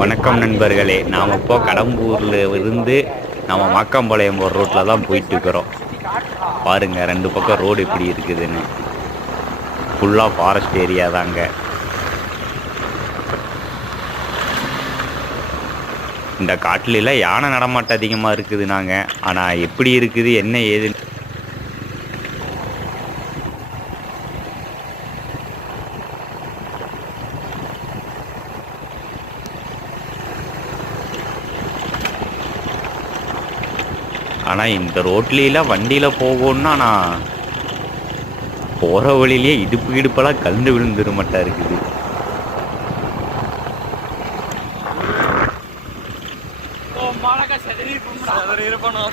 வணக்கம் நண்பர்களே, நாம் இப்போ கடம்பூரில் இருந்து நம்ம மாக்காம்பாளையம் ஒரு ரோட்டில் தான் போயிட்டுருக்குறோம். பாருங்கள், ரெண்டு பக்கம் ரோடு எப்படி இருக்குதுன்னு. ஃபுல்லாக ஃபாரஸ்ட் ஏரியா தாங்க. இந்த காட்டிலலாம் யானை நடமாட்டம் அதிகமாக இருக்குது. ஆனால் எப்படி இருக்குது என்ன ஏதுன்னு ஆனால் இந்த ரோட்லாம் வண்டியில் போகணுன்னா நான் போகிற வழியிலேயே இடுப்பெல்லாம் கலந்து விழுந்துட மாட்டா இருக்குது. இருப்பானோ